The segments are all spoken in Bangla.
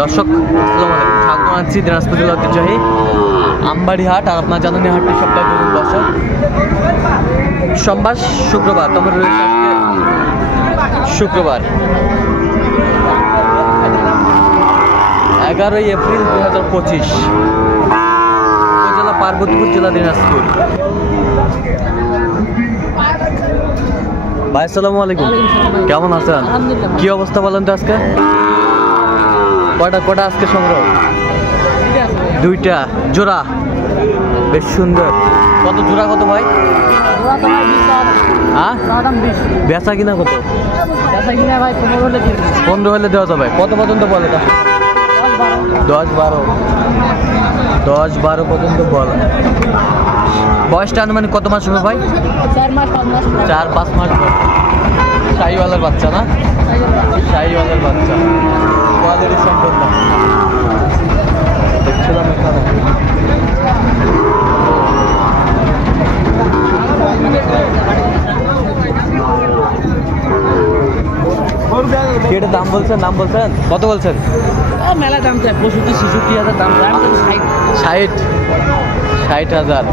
দর্শক আসসালামু আলাইকুম, স্বাগত জানাচ্ছি দিনাজপুর জেলার ঐতিহ্যবাহী আমবাড়ি হাট। আর আপনার জানেন এই হাটটি সপ্তাহে দুদিন বসে, সোমবার শুক্রবার। তবে রয়েছে আজকে শুক্রবার 11ই এপ্রিল 2025, উপজেলা পার্বতীপুর, জেলা দিনাজপুর। ভাই আসসালামু আলাইকুম, কেমন আছেন? কি অবস্থা বলেন তো আজকে? কটা আজকে সংগ্রহ? দুইটা জোড়া, বেশ সুন্দর। কত জোড়া কত ভাই? হ্যাঁ, বেচা কিনা কত? 15 হলে দেওয়া যাবে। কত পর্যন্ত বলে? 10-12 পর্যন্ত বলে। বয়সটা আনুমানিক কত মাস হবে ভাই? 4-5 মাস। শাহিওয়ালের বাচ্চা না? শাহিওয়ালের বাচ্চা, কোয়ালিটি সম্পন্ন। দেখছিলাম এখানে কেটে দাম বলছেন, নাম বলছেন, কত বলছেন? মেলা দাম চাই, 65-66 দাম চাই। 60,000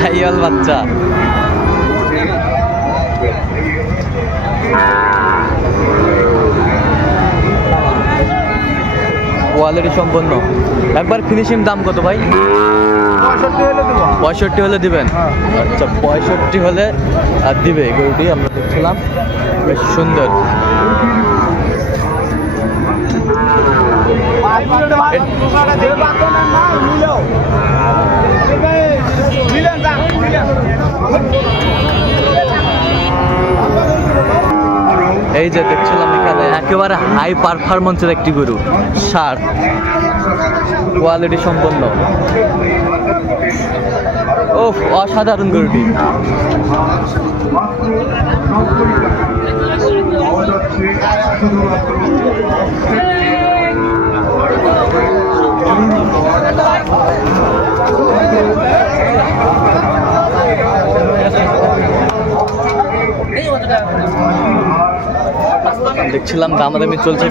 শাহিওয়াল বাচ্চা। কোয়ালিটি সম্পন্ন। একবার ফিনিশিং দাম কত ভাই? 65 হলে দিবেন? আচ্ছা, 65 হলে আর দিবে গরুটি। আমরা দেখছিলাম বেশ সুন্দর। এই যে দেখছিলাম এখানে একেবারে হাই পারফরমেন্সের একটি গরু, ষাঁড়, কোয়ালিটি সম্পন্ন। ওফ, অসাধারণ গরুটি। দেখছিলাম দামাদামি চলছে।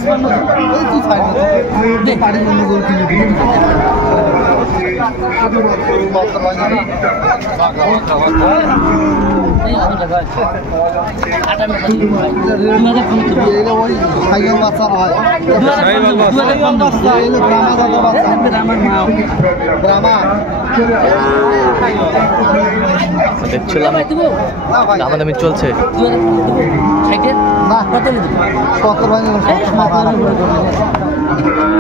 দেখছিলাম দামাদামি চলছে।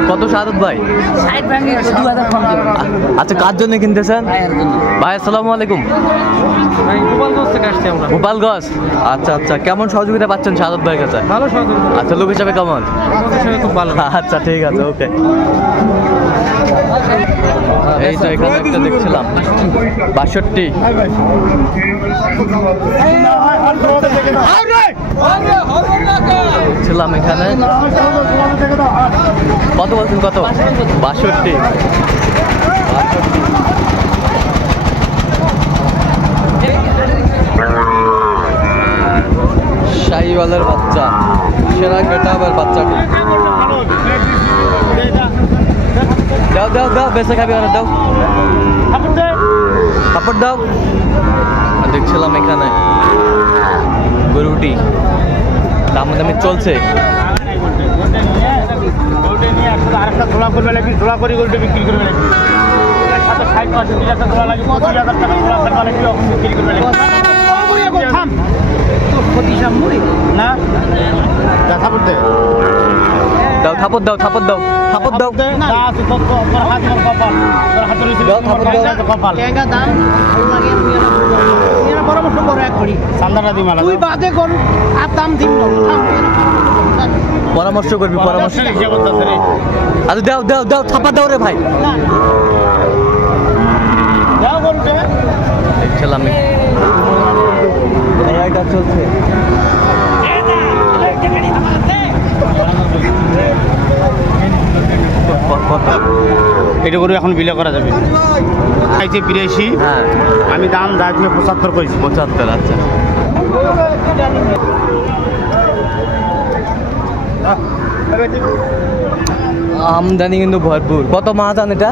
কত সাদত ভাই? আচ্ছা, কার জন্য কিনতেছেন ভাই? আসসালামু আলাইকুম। গোপালগঞ্জ। আচ্ছা আচ্ছা, কেমন সহযোগিতা পাচ্ছেন সাদত ভাইয়ের কাছে? ভালো সহযোগিতা। আচ্ছা, লোক হিসাবে কেমন? খুব ভালো। আচ্ছা, ঠিক আছে, ওকে। এই যে এখানে একটা দেখছিলাম 62। দেখছিলাম এখানে কত বলছেন? কত? 62। শাহিওয়ালের বাচ্চা, সেরা গেটাবের বাচ্চাটি। দাও দাও দাও, বেঁচে খাবি আর দাও, কাপড় দাও। দেখছিলাম এখানে গরুটি দামাদামি চলছে। দাও থাপড় দাও, থাপড় দাও, থাপড় দাও, পরামর্শ করবি, পরামর্শ। আচ্ছা, দাও দাও দাও, থাপা দাও রে ভাই। দেখছিলাম চলছে। এটা করে এখন বিলে করা যাবে। 82। হ্যাঁ, আমি দাম যা 75 কইছি। 75। আচ্ছা, আমদানি কিন্তু ভরপুর। কত মাহাজান এটা?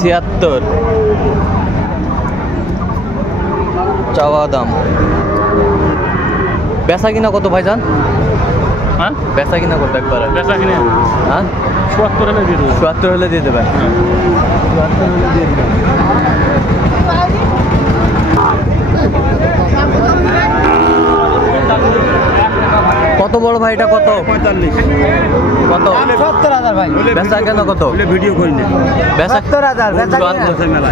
76 চাওয়া দাম। বেচা কিনা কত ভাইজান? হ্যাঁ বেচা কিনা কত একবার? বেচা কিনে হ্যাঁ ৭৪ হলে দিয়ে দেবো। ৭৪ হলে দিয়ে দেবেন। ৭৪ হলে দিয়ে দেবেন। কত বড় ভাই এটা? কত? ৪৫। কত? ৭০,০০০ ভাই। বেচা কেন কত? ভিডিও করি না। বেচা ৭০,০০০ বেচা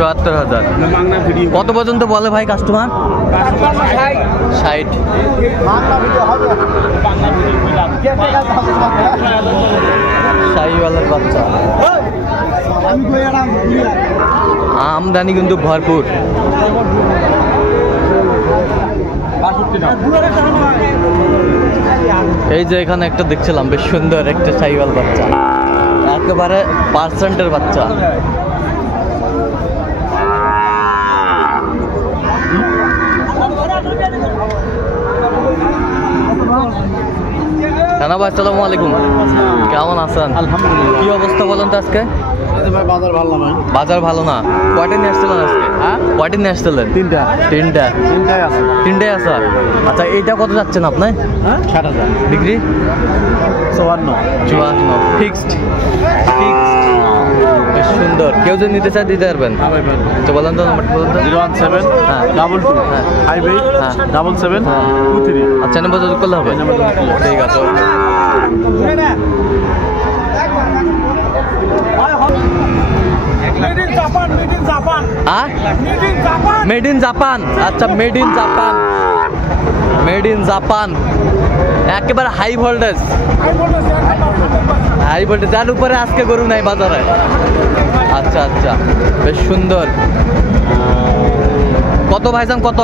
৭৪,০০০। বাংলা ভিডিও কত পর্যন্ত বলে ভাই কাস্টমার? ৬০। শাহিওয়ালার বাচ্চা। আমদানি কিন্তু ভরপুর। এই যে এখানে একটা দেখছিলাম বেশ সুন্দর একটা শাহিওয়াল বাচ্চা, একেবারে পার্সেন্টের বাচ্চা। কানা ভাই আসসালামু আলাইকুম, কেমন আছেন? আলহামদুলিল্লাহ। কি অবস্থা বলেন তো আজকে? বাজার ভালো না ভাই। বাজার ভালো না। কয়টা নিয়ে আসছিলেন আজকে? হ্যাঁ কয়টা নিয়ে আসছিলেন? তিনটাই আছে। তিনটাই আছে। আচ্ছা এইটা কত যাচ্ছেন আপনি? হ্যাঁ ৬০,০০০ বিক্রি ৫৪। ফিক্সড। বেশ সুন্দর। কেউ যদি নিতে চায় দিতে পারবেন। তো বলেন তো নাম্বারটা বলেন তো। 017 হ্যাঁ 22 হ্যাঁ 58 হ্যাঁ 77 হ্যাঁ। 23। আচ্ছা নাম্বার যোগাযোগ করলে হবে। ঠিক আছে, ওকে। Made in Japan. আচ্ছা মেড ইন জাপান, একেবারে হাই ভোল্টেজ। যার উপরে আজকে গরু নাই বাজারে। আচ্ছা আচ্ছা, বেশ সুন্দর। কত ভাইজান কত?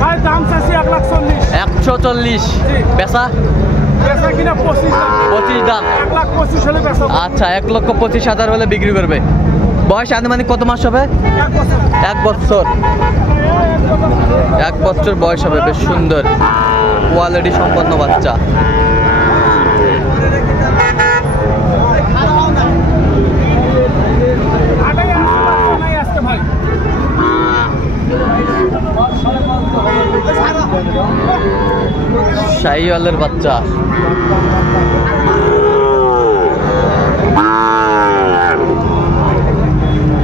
ভাই দাম চাচ্ছি 1,40,000। 140। বেচা 25 দাম। 1,25,000 হলে বেচা। আচ্ছা 1,25,000 হলে বিক্রি করবে। বয়স আনুমানিক কত মাস হবে? 1 বছর। 1 বছর বয়স হবে। বেশ সুন্দর কোয়ালিটি সম্পন্ন বাচ্চা। শাহিওয়ালের বাচ্চা।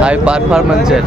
হাই পারফরম্যান্সের।